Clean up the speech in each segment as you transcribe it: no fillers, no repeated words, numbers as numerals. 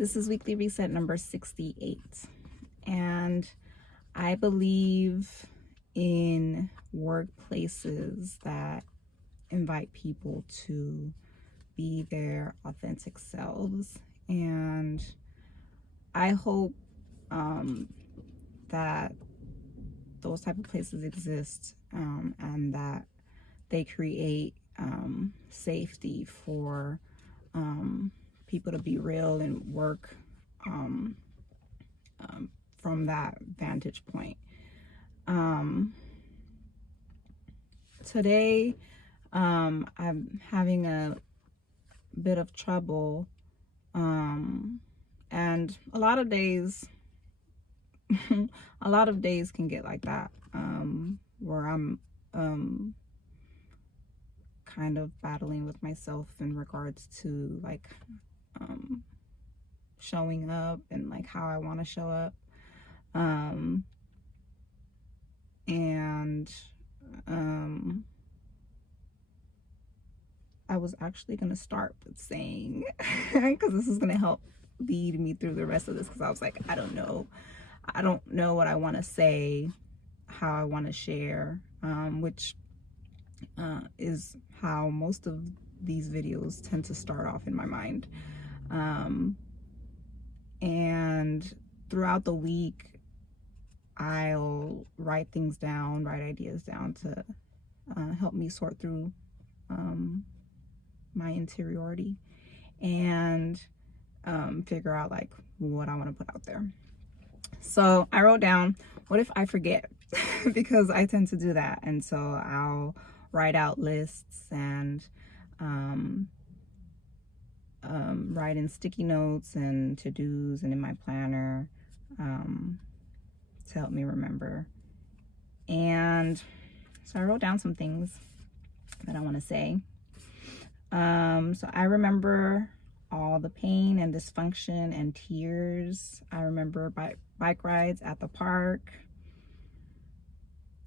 This is Weekly Reset number 68. And I believe in workplaces that invite people to be their authentic selves. And I hope that those type of places exist, and that they create safety for people to be real and work from that vantage point. Today, I'm having a bit of trouble, and a lot of days can get like that, where I'm kind of battling with myself in regards to like showing up and like how I want to show up, and I was actually gonna start with saying because this is gonna help lead me through the rest of this, because I was like, I don't know what I want to say, how I want to share, which is how most of these videos tend to start off in my mind. And throughout the week, I'll write things down, write ideas down to help me sort through my interiority and figure out like what I want to put out there. So I wrote down, what if I forget? Because I tend to do that. And so I'll write out lists and write in sticky notes and to-dos and in my planner to help me remember. And so I wrote down some things that I want to say. So I remember all the pain and dysfunction and tears. I remember bike rides at the park.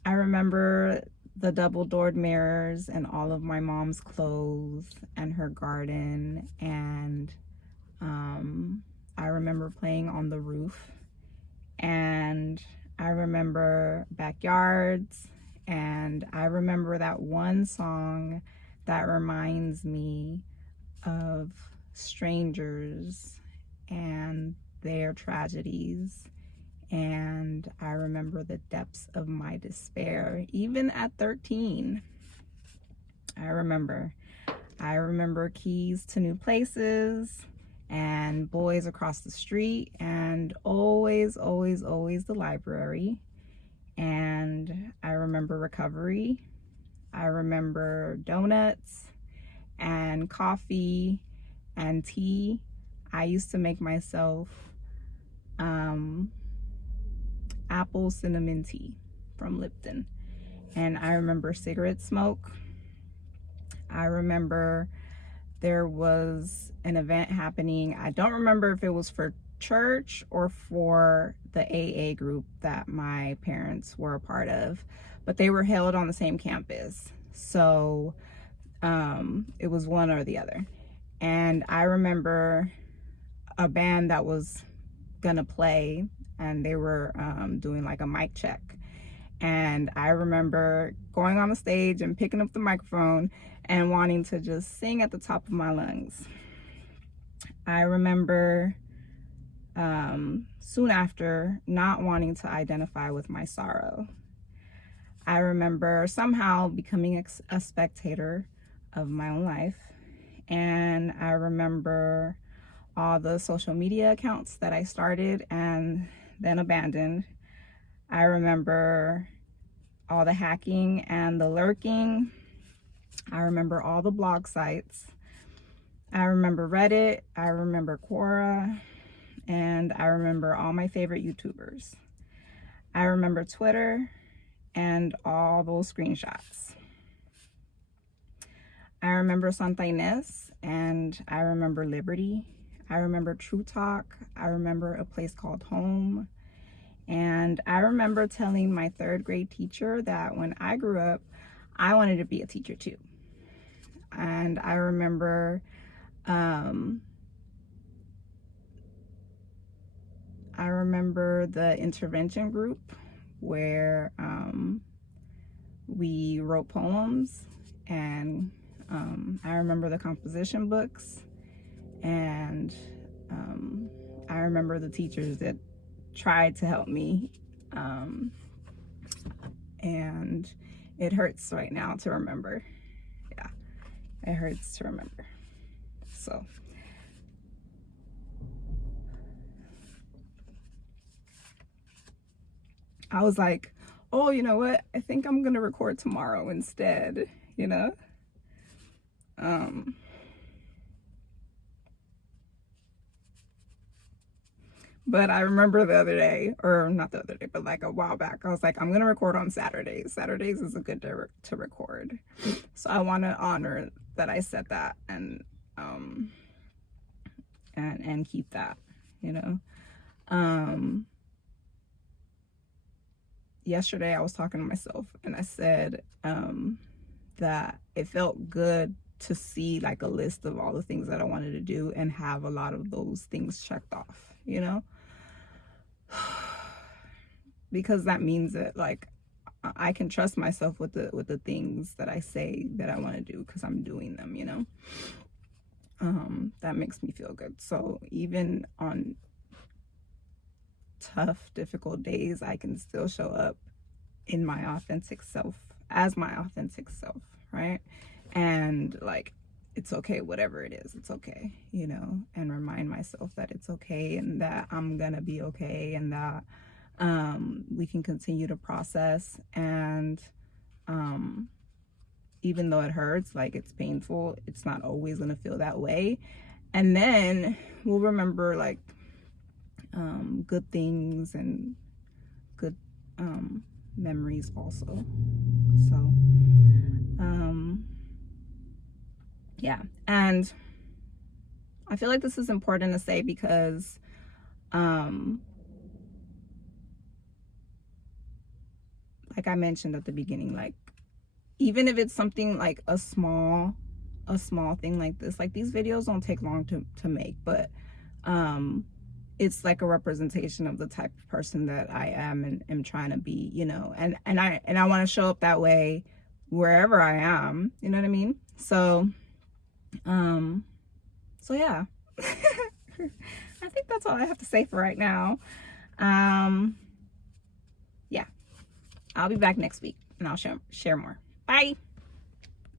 I remember the double-doored mirrors and all of my mom's clothes and her garden. And I remember playing on the roof. And I remember backyards. And I remember that one song that reminds me of strangers and their tragedies. And I remember the depths of my despair, even at 13. I remember keys to new places and boys across the street, and always the library. And I remember recovery. I remember donuts and coffee and tea. I used to make myself apple cinnamon tea from Lipton. And I remember cigarette smoke. I remember there was an event happening. I don't remember if it was for church or for the AA group that my parents were a part of, but they were held on the same campus. So it was one or the other. And I remember a band that was gonna play, and they were doing like a mic check. And I remember going on the stage and picking up the microphone and wanting to just sing at the top of my lungs. I remember soon after not wanting to identify with my sorrow. I remember somehow becoming a spectator of my own life. And I remember all the social media accounts that I started and then abandoned. I remember all the hacking and the lurking. I remember all the blog sites. I remember Reddit. I remember Quora. And I remember all my favorite YouTubers. I remember Twitter and all those screenshots. I remember Santa Ynez, and I remember Liberty. I remember True Talk. I remember a place called home. And I remember telling my third grade teacher that when I grew up, I wanted to be a teacher too. And I remember I remember the intervention group where we wrote poems, and I remember the composition books, and I remember the teachers that tried to help me, and it hurts right now to remember. Yeah, it hurts to remember. So I was like, oh, you know what? I think I'm gonna record tomorrow instead, you know? But I remember the other day, or not the other day, but like a while back, I was like, I'm gonna record on Saturdays. Saturdays is a good day to record. So I want to honor that I said that, and keep that, you know? Yesterday I was talking to myself, and I said that it felt good to see like a list of all the things that I wanted to do and have a lot of those things checked off, you know? Because that means that like I can trust myself with the things that I say that I want to do, because I'm doing them, you know? That makes me feel good. So even on tough, difficult days, I can still show up in my authentic self, as my authentic self, right? And like, it's okay, whatever it is, it's okay, you know? And remind myself that it's okay, and that I'm gonna be okay, and that we can continue to process. And even though it hurts, like it's painful, it's not always gonna feel that way. And then we'll remember like good things and good memories also. So yeah, and I feel like this is important to say because like I mentioned at the beginning, like even if it's something like a small thing like this, like these videos don't take long to make, but it's like a representation of the type of person that I am and am trying to be, you know, and I want to show up that way wherever I am, you know what I mean? So yeah. I think that's all I have to say for right now. Yeah, I'll be back next week, and I'll share more. Bye.